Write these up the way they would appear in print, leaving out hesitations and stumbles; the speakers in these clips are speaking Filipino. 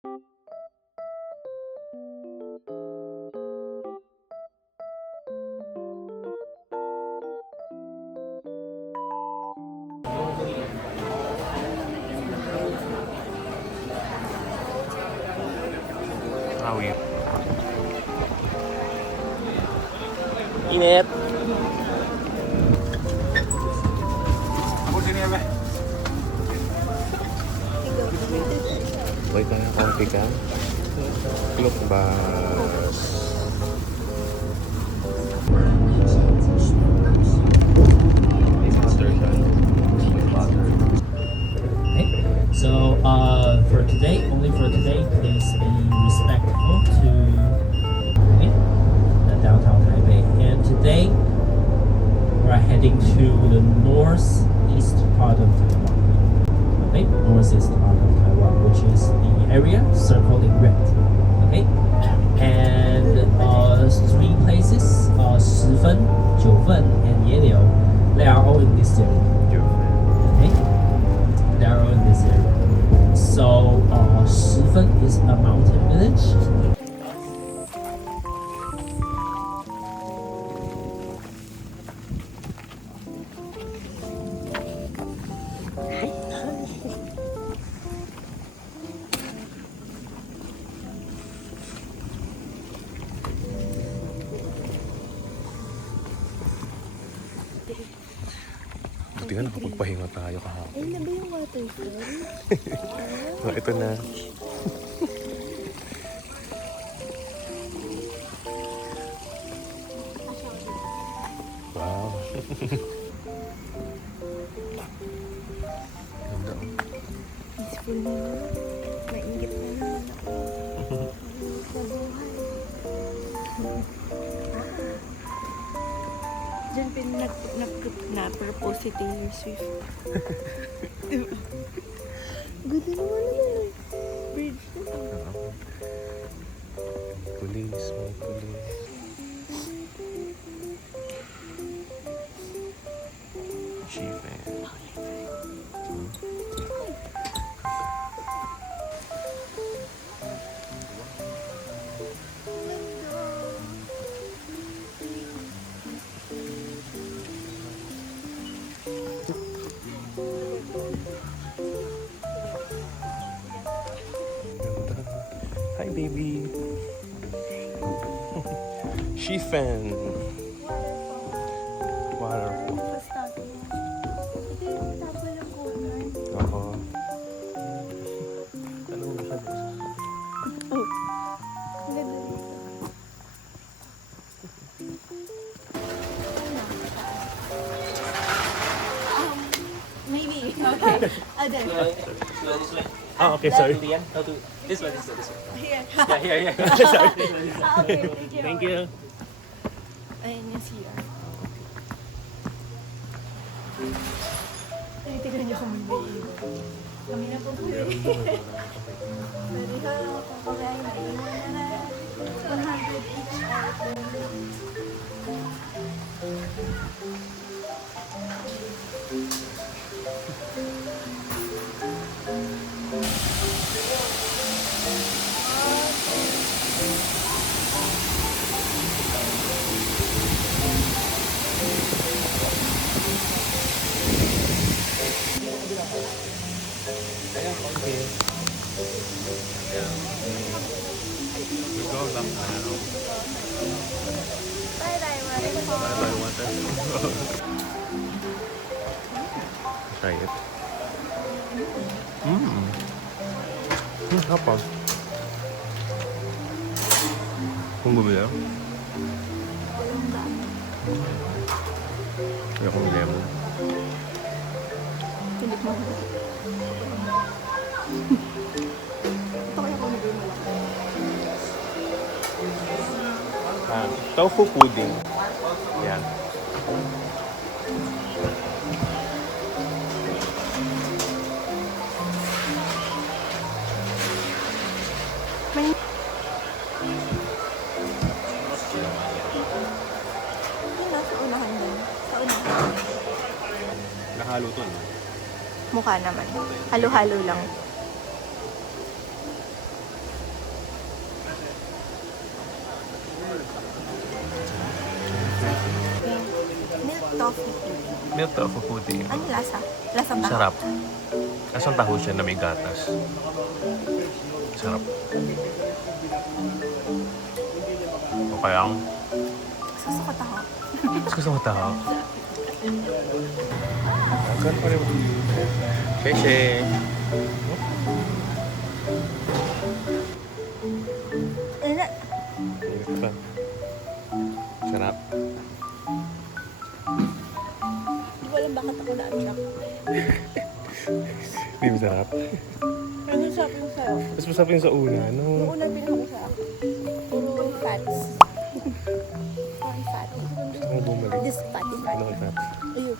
Awit. Init. Wait ka na, konti ka. Lukbas. So for today, only for today, please be respectful to the downtown Taipei. And today, we're heading to the northeast part of Taiwan. Okay, northeast part of Taiwan, which is the area circled in red. Okay, and three places, 10分, 9分, and Yeliu, they are all in this area. Okay, they are all in this area. So, 10分 is a mountain village. Buti nga nakapagpahinga tayo kahapon. Ayun na ba yung waterfall? Oh, ito na. Wow. Ganda oh. Peaceful na. Maingit na naman ako. Mabuhay. Diyan nag-propose si Taylor Swift. Diba? Ganda naman naman. Bridge na. Police, may police. Chief Hi, baby. Shifen. Waterfall. Basta. Ito yung table ng corner. Oo. Ano mo siya doon? Oh. Ang ganda dito. Maybe. Okay. Other. Ah, okay, sorry. No, to this one, this one. Here. Yeah. Sorry. Okay, thank you. Thank you. Ayan yung CR. Ay, tignan niyo kung may iwan. Kami na po po eh. Pwede ka kung kami ay naiwan na 100 each out. We go back now. Bye-bye, waterfall. Bye-bye, water. Try it. Apa? Kung bumili ako? Ayokong lemon. Hindi mo. Ito kaya kung hindi mo lang. Tofu pudding. Yan. May... Yun na, sa unahan din. Sa unahan. Nakahalo to, no? Mukha naman. Halo-halo lang. tofu. Milk tofu pudding. Ano lasa? Lasang taho. Sarap. Asang taho siya na may gatas. Sarap. Okay ang. Susuko taho. Gusto mo taho? Akan pa rin. Sheshe. Ano? Ito pa. Sarap. Hindi ko alam bakit ako na-attract. Hindi masarap. Ano sabi mo sa'yo? Mas masarap yung sa una. Yung No? una binako ko sa puro fats. Ang fat. Gusto mo bumalik. This fatty fat. Ano ka? Ayun.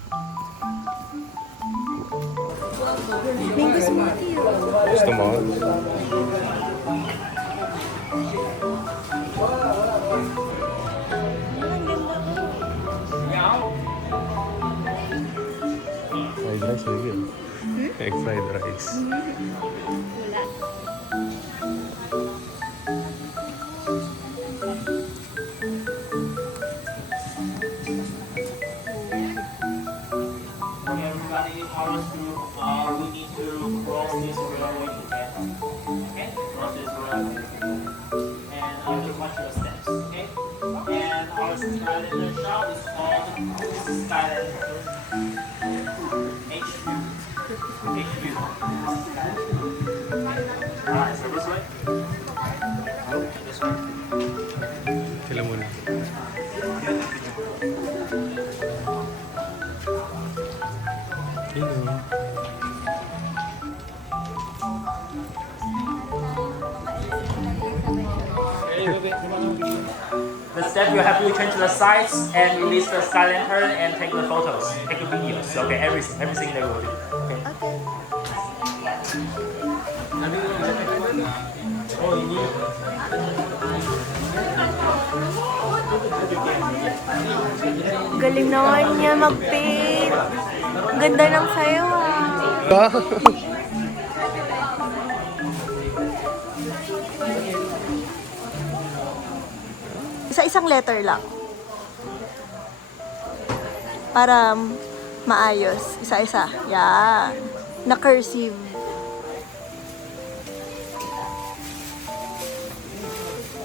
Mango smoothie. Gusto mo? Ang ganda ko. Fried rice, sige. Egg fried rice. Wala. Everybody follows through. We need to cross this railway together. Okay? Cross this railway. And just watch your steps. Okay? And our Skylander shop is called Skylander HQ. HQ. Alright, so this way. And this way. Sila muna. Hello. The step you have to change the sides and release the sky lantern and take the photos, take the videos. Okay, everything they will do. Okay. Okay. Galing naman niya mag-paint. Ganda ng sayo ah. Isa-isang letter lang. Para maayos. Isa-isa. Yan. Na-cursive.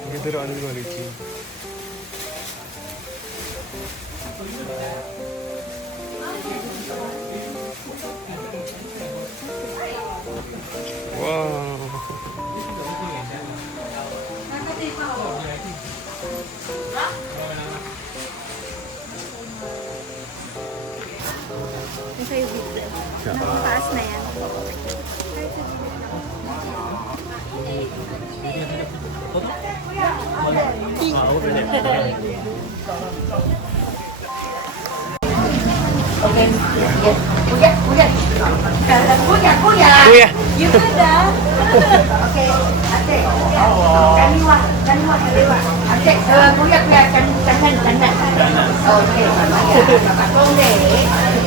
Ganda rin ano yung quality. Wow. Yung sa'yo video. Nakataas na yan. Kuya! You good ah? Okay, ate. Kaliwa, kaliwa, kaliwa. Ate, kuya, kuya, kanan. Okay, mamaya. Kapatone.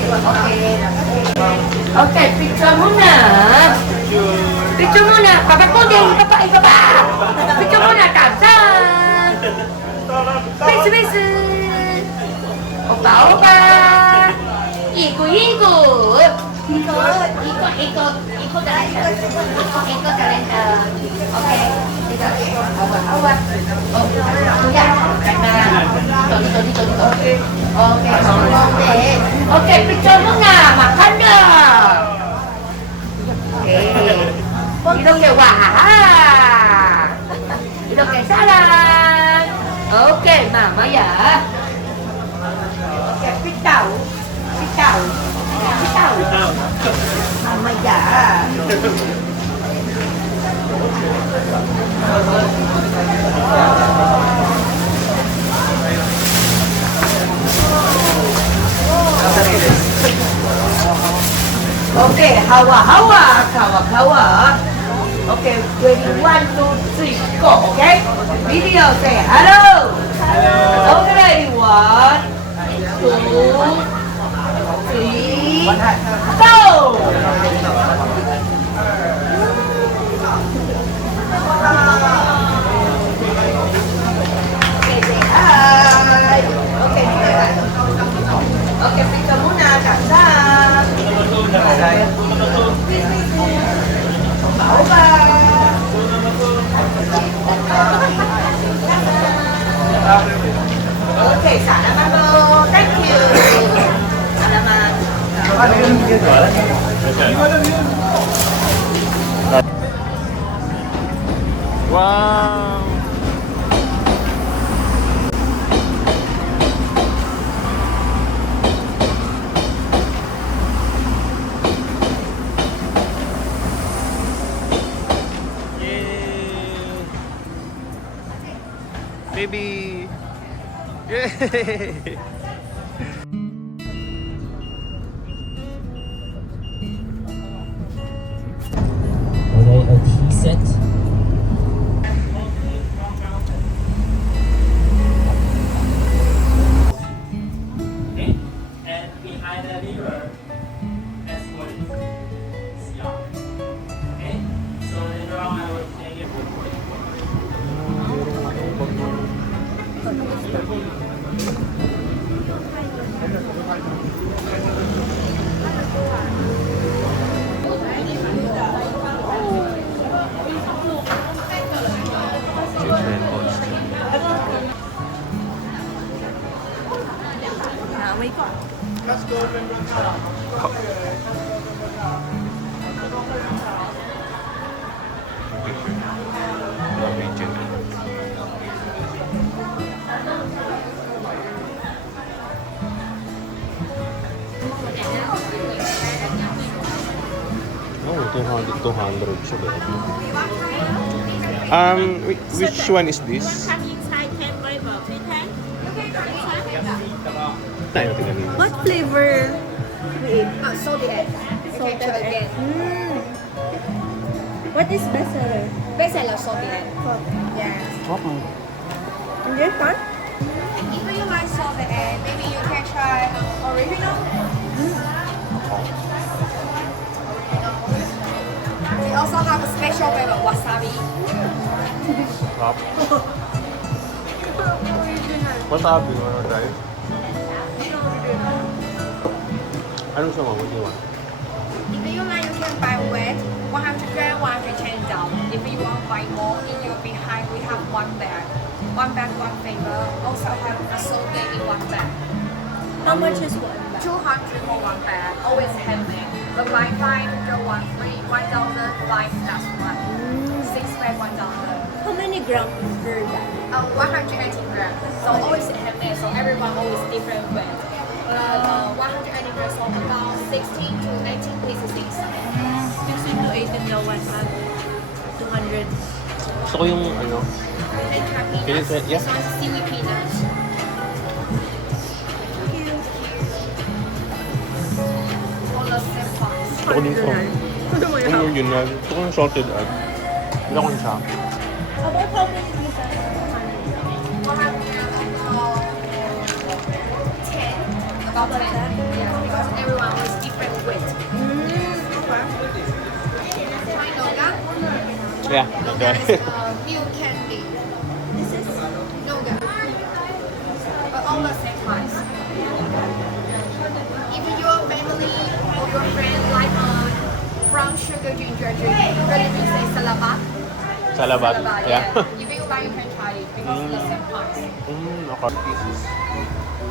Okay. Okay, picture muna. Picture muna. Kapatone, ibaba. Picture muna, kapsan. Face. Opa. Ikut. Ikut talenta. Ikut talenta. Okay. Awak. Oh, kuya. Kanan. Dito. Okay. Okay, picture muna. Makan dah. Okay. Iroke wah. Iroke salam. Okay, mama ya. Okay, pitau. Mama ya. Okay, hawa. Okay, ready, 1, 2, 3, go, okay? Video, say hello. Okay, 1, 2, 3, go! Okay, say hi. Okay, say hi. Okay, Wow! Yay! Baby! Yay! Okay, a tea set. Okay, and behind the mirror, that's what it is. Yeah. Okay, so later on I will take it. Children post. Naamoy ko. Norwegian. Oh, 200 siya ba? Which one is this? Tayo tingnan nito. What flavor we eat? Salted egg. Salted egg. What is bestseller? Bestseller salted egg. Yes. And this one? If you like salted egg, maybe you can try original. We also have a special flavor wasabi. Sarap. Wasabi mo na tayo. Anong sama mo? What do you want? If you like, you can buy wet 100 gram, 110 down. If you want to buy more, in your behind we have one bag. One bag, one flavor. Also have a salted in one bag. How much is one bag? 200 for one bag. Always handmade. The buy 5, one free, 1,000, 5 plus one. 6 bag, 1,000. How many grams per bag? 180 grams. So always handmade. So everyone always different weight. 180 grams for about 16 to 18 pieces inside. 16 to 18 daw one bag. 200. Gusto ko yung ano. Then try Can you peanuts. try- yeah. This one's seaweed peanuts. All the same price. Gusto ko din from. Ano mo Yung original. Gusto ko yung salted egg. Wala ko siya. About how many pieces? 10. About 10. Yes, because everyone was different weight. Try Noga. Yeah. Noga Okay. is milk candy. This is Noga. But all the same price. If your family or your friend like brown sugar ginger drink, really we say salabat. Salabat. Yeah. If you buy, you can try it because it's the same price. Okay. Pieces.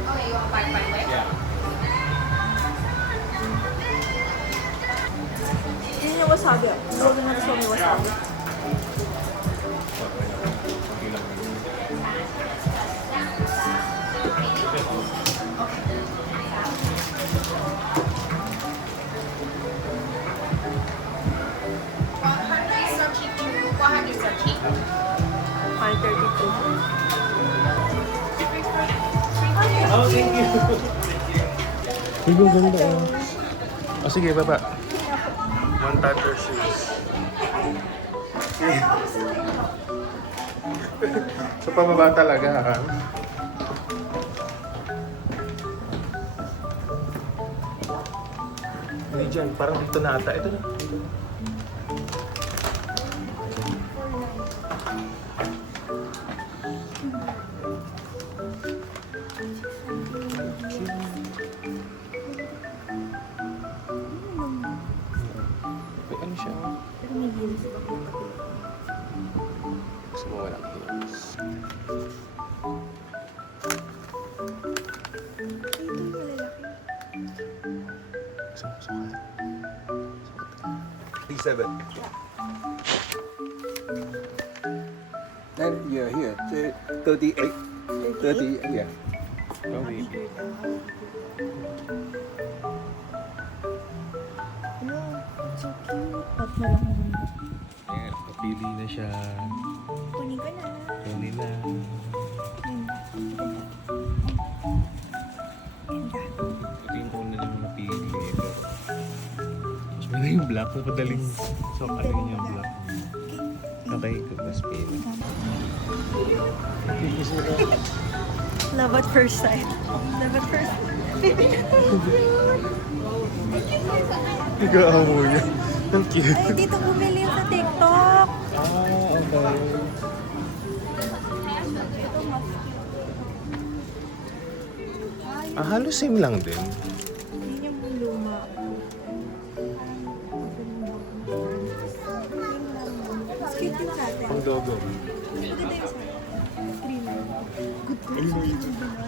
Okay, you want to buy weight? Yeah. Yun yung wasabi. Huwag mo na sa may wasabi. Oh, thank you. Uy, yung ganda oh. Oh, sige, baba. One tatter shoes. So, pababa talaga, ha? Hindi dyan, parang dito na ata. Ito na. May ano siya? Oh. Pero may heels ba? Gusto mo walang heels. Ito yung malalaki. Gusto mo sukat? 37. Then you're here, 38. 30, yeah. Sorry. Hello, so cute. At na lang naman. Ayan, napili na siya. Kunin ko na. Kunin na. Ito yung una naman napili. Pero mas maganda yung black. Madaling sokalin yung black. Okay, mas pili. Love at first sight. Love at first sight. Nag-aamo niya. Ang cute. Ay, dito bumili yung sa TikTok. Okay. Halos same lang din. Yun yung luma. Mas cute yung natin. Ang dogo. Maganda yung sa green. Good price. So, yung bilan.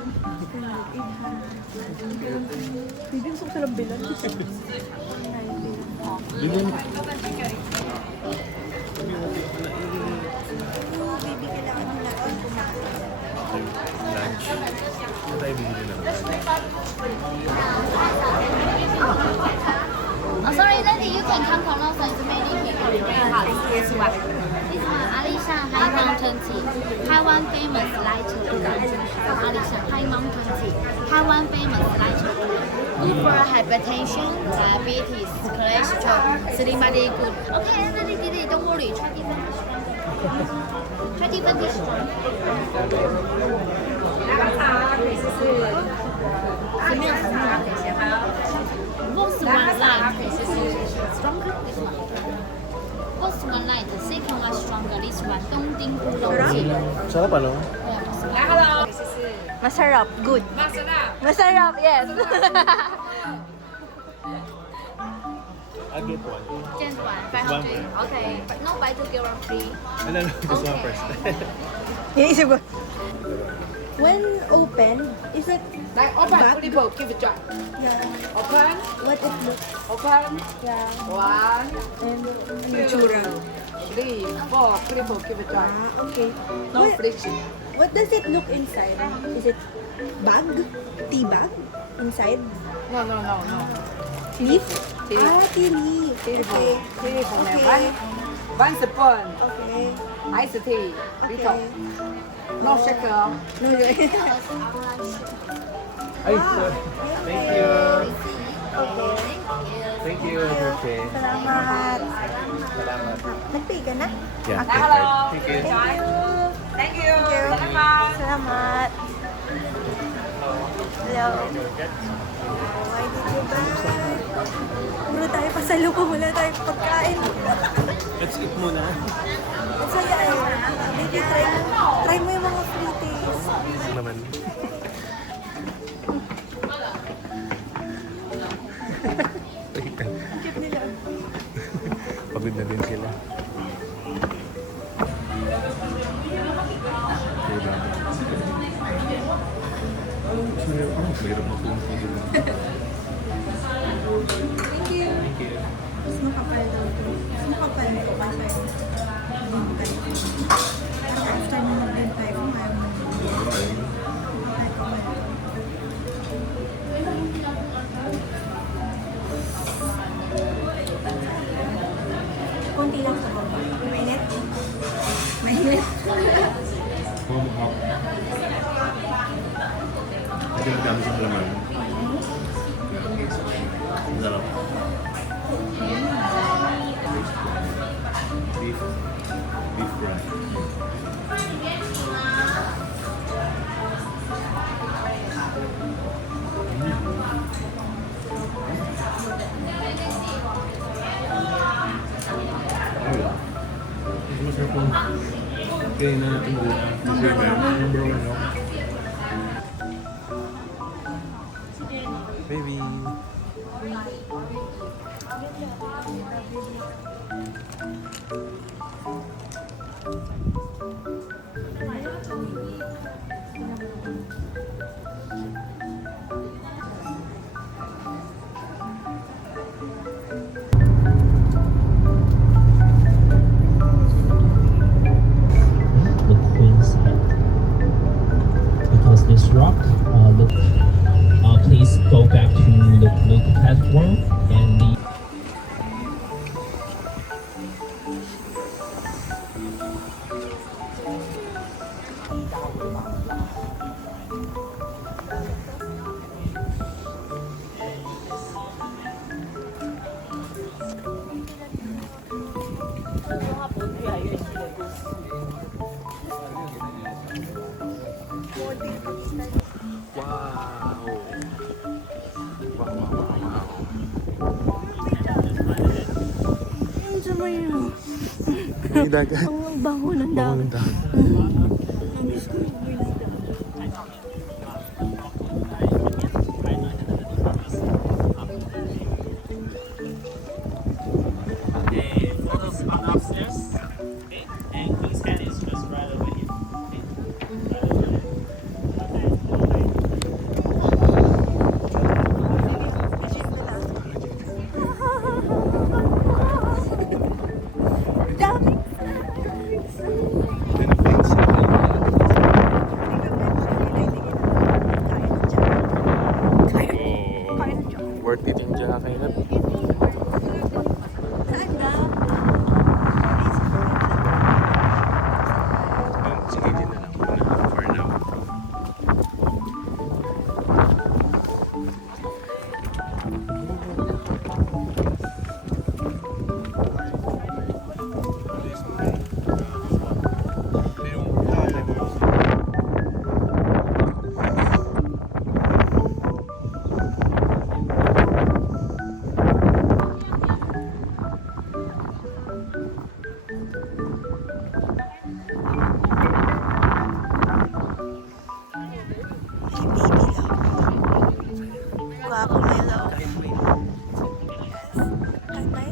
800. Baby, gusto ko silang bilan. Yun. Baby, kailangan mo na kumain. Lunch. Ano tayo bibili ng lunch? Oh, sorry, lady, you can come closer. It's made in here. Very hot. This one. This one, Alishan High Mountain Tea. Taiwan famous light chocolate. Alishan High Mountain Tea. Taiwan famous light chocolate. Good for hypertension, diabetes, cholesterol, slim body good. Okay, lady, lady, don't worry. Try different dish. Try different dish. 什么样子？First one light, stronger. This one. First one light, second one stronger. This one, 东丁乌龙鸡。 Sarap ano? Masarap. Good. Masarap, yes. I'll get one. Gen one, 500. Okay, no buy two get one free. Ano, this one Okay. first. Inisip ko. When open, is it Like open, people, give it try. yeah, Open, what it looks? open. Yeah. 1, And 2, 3, 4, people, give it try. okay. No What, friction. what does it look inside? Is it bag? Tea bag? Inside? No. Leaf? Tea. Ah, tea leaf. Tea Okay. Tea from there. Okay. One spoon, Okay. iced tea, Okay. little. No shaker. No, no. Ay, sir. Thank you. Okay. Thank you, okay. Salamat. Salamat. Nag-pay ka na? Yeah, Okay. hello. Thank you. Thank you. Salamat. Hello. Why did you buy? Puro tayo pasalubong, wala tayong pagkain. Let's eat muna. Ang saya eh. Baby, try mo yung mga free taste. Naman. Ang cute nila. Pagod na din sila. Diba? Mahirap mapunta dito. Thank you. Thank you. Mas makapal daw ito. Mas makapal ito kasi bintay. After na magbintay ko, ayaw mo. Bintay ko ngayon. Konti lang sa baba. Mainit? Mainit? Mamahap. Ito yung dami sa halaman. Ang sarap. Beef fry. Masarap po. Kaya na natin mo. Yung brown, no? Baby. Wow! Wow, wow, wow, wow. Yung sa may ano, May dagat. ang bango ng Bango dagat. ng dagat. Namiss ko yung may dagat. Okay, photos on upstairs. Okay, and Queen's Head is just right over here. Okay, right over there. Dami! Worth it yung dyan kakainat. Saan ba? Sige din na lang muna for now. Guwapo Milo. Tatay?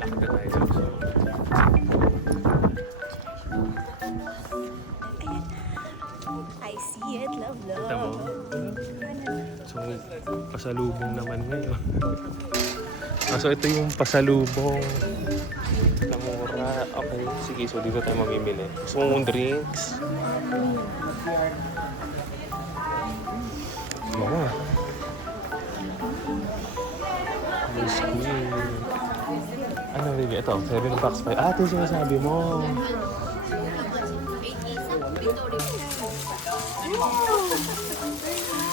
Lakad na tayo. I see it, love, Kita mo? So, pasalubong naman ngayon. So, ito yung pasalubong na mura. Okay, sige. So, dito tayo mamimili. Gusto mong drinks? Oo. Ice cream. Ano, baby? Ito, 7 bucks pa. Ah, ito yung sinasabi mo.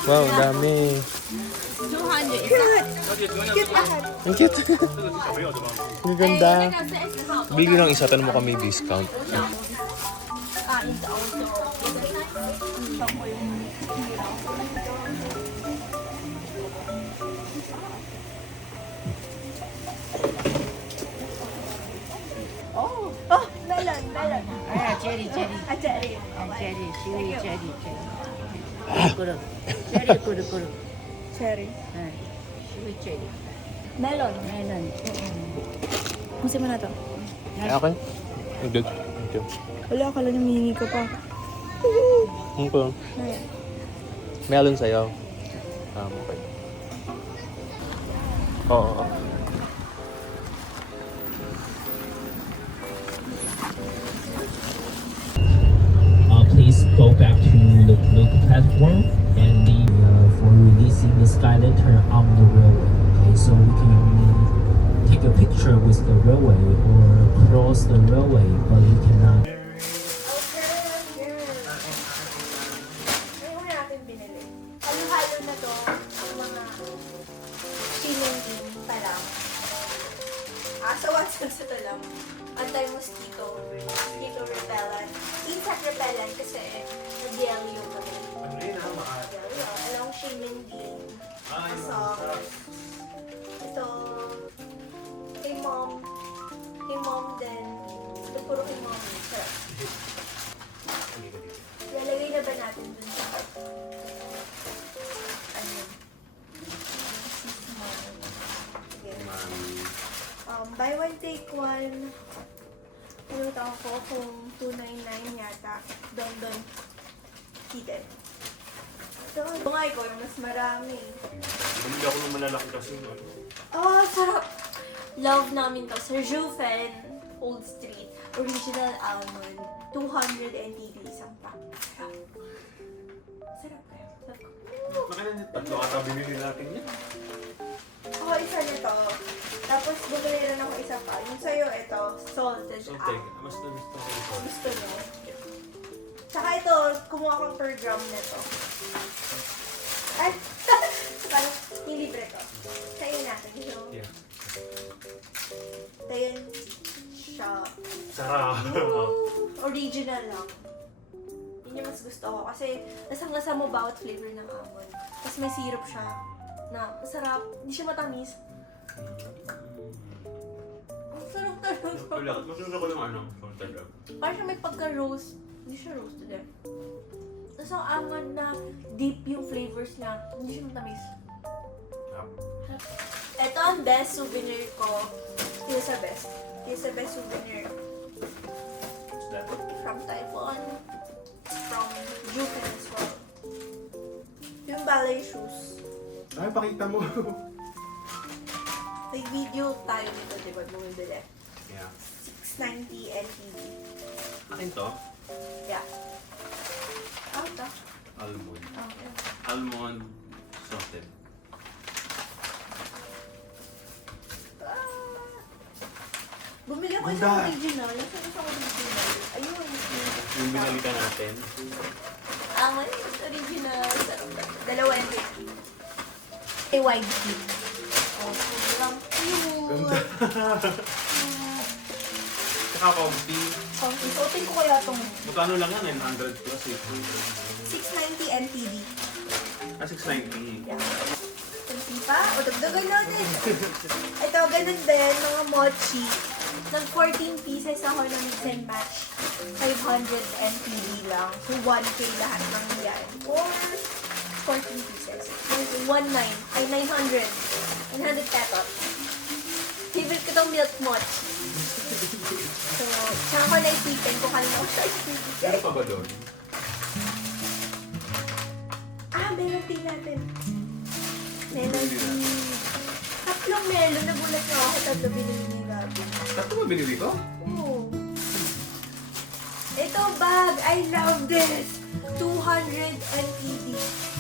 Wow, dami. 200 Ang cute. Ang ganda. Bili ng isa, tanong mo kami discount. Oh, melon. cherry, cherry. Ah, cherry. cherry, cherry, cherry, cherry. Kuru, cherry, kuru, kuru. Cherry. cherry. Melon. Melon. Musi mo na to. Okay. Ang good. Thank you. Wala, akala niya mihingi ko pa. Okay. Ayan. Melon sa'yo. Okay. Oo. Please go back to the platform and the for releasing the sky lantern on the railway. Okay, so we can take a picture with the railway or cross the railway, but we cannot. Ano natin binili? Halo-halo na to ang mga sinungging pa lang. Sa Watson's ito lang. Anti-mosquito. Mosquito repellent. Insect repellent kasi nag-yellow kami. Ano yun ah? Along sinungging. Ito. Kay mom. Kay mom din. Ito puro kay mom. Sarap. Lalagay na ba natin dun sa ano? Sige. Buy one take one. Pinunta ko kung 299 yata. Don Hidden. So, bungay ko yung mas marami. Hindi ako nung malalaki kasi. Oh, sarap! Love namin to. Sir Jufen, Old Street. Original almond. 280 isang pack. Sarap. Sarap kaya. Sarap ko. Bakit tatlo ata binili natin yan? Ako isa nito. Tapos bumili rin ako isa pa. Yung sa'yo, ito, salted egg. Mas gusto ko ito. Gusto mo? Tsaka ito, kumuha kang per gram nito. Ay, parang hindi libre to. Sa'yo natin, you know? Yeah. Ito yun siya. Sarap. Original lang. Yun yung mas gusto ko. Kasi lasang-lasa mo bawat flavor ng almond. Tapos may syrup siya na masarap. Hindi siya matamis. Ang sarap talaga. Masunod ako ng ano, salted egg. Parang siya may pagka-roast. Hindi siya roasted eh. Tapos ang almond na deep yung flavors niya. Hindi siya matamis. Ito ang best souvenir ko. Kaya sa best souvenir. What's that? From Taiwan. From Japan as well. Yung ballet shoes. Ay, pakita mo. May video tayo nito, di ba? Bumibili. Yeah. 690 NTV. Akin to? Yeah. Ah, ito. Almond. Okay. Almond salted. Bumili ako Ganda. isang original. Nasaan isang original? Ayun. Yung binalikan natin. Original. Dalawa yung ay wide feet. Oh, sobrang cute. Saka comfy. Isuotin ko kaya itong Magkano lang yan? 900 plus 690 NTD. 690. Yeah. Kunti pa? O, dagdagan natin. Ito, ganun din, mga mochi. Nag 14 pieces ako ng mix and match. 500 NTD lang. So, 1K lahat ng yan. Or 14 pieces. 900. 900 pesos. Favorite ko tong milk mochi. So, saan ko naisipan kung kanina ko siya ibibigay. Ano pa ba doon? Melon tea natin. Melon tea. Tatlong melon. Nagulat na ako. Tatlo binili ni Robin. Tatlo ba binili ko? Oo. Ito bag. I love this. 200 NTD.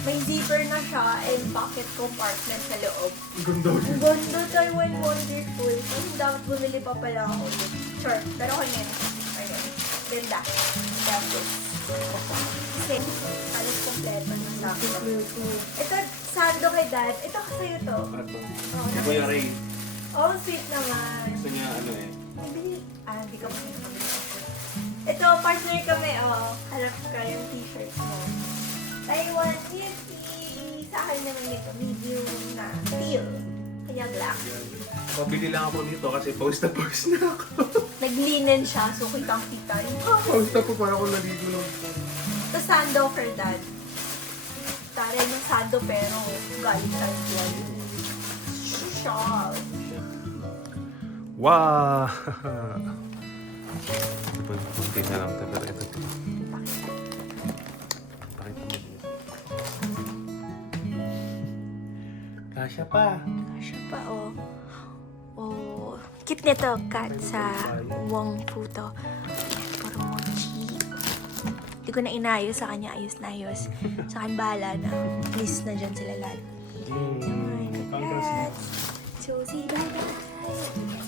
May zipper na siya and pocket compartment sa loob. Ang ganda. Ang ganda, Taiwan wonderful. Kasi dapat bumili pa pala ako ulit. Sure, pero kanya. Ayun. Ganda. Tapos. Kasi, halos kompleto ng sakto. Ito, sando kay Dad. Ito kasi ito. Ato. Oh, Si Kuya Ray. Oh, sweet naman. Gusto niya ano eh. Hindi ka mo. Ito, partner kami, oh. Harap ka yung t-shirt mo. Taiwan Beauty. Sa akin naman nito, medium na teal. Kanya black. Pabili lang ako nito kasi post na ako. Naglinen siya, so kitang-kita rin. Post na po para ako naligo lang po. Ito, sando for Dad. Tara yung sando pero galing Taiwan. Shawl. Wow! Ito po, kunti na lang. Pero ito po. Pakita mo dito. Kasya pa. Kasha pa, oh. Oh, cute nito, cat sa Wong Puto. Puro mochi. Hindi ko na inayos sa kanya, ayos na ayos. Sa akin bahala na. Please na dyan sila lahat. Congrats. So, say bye-bye.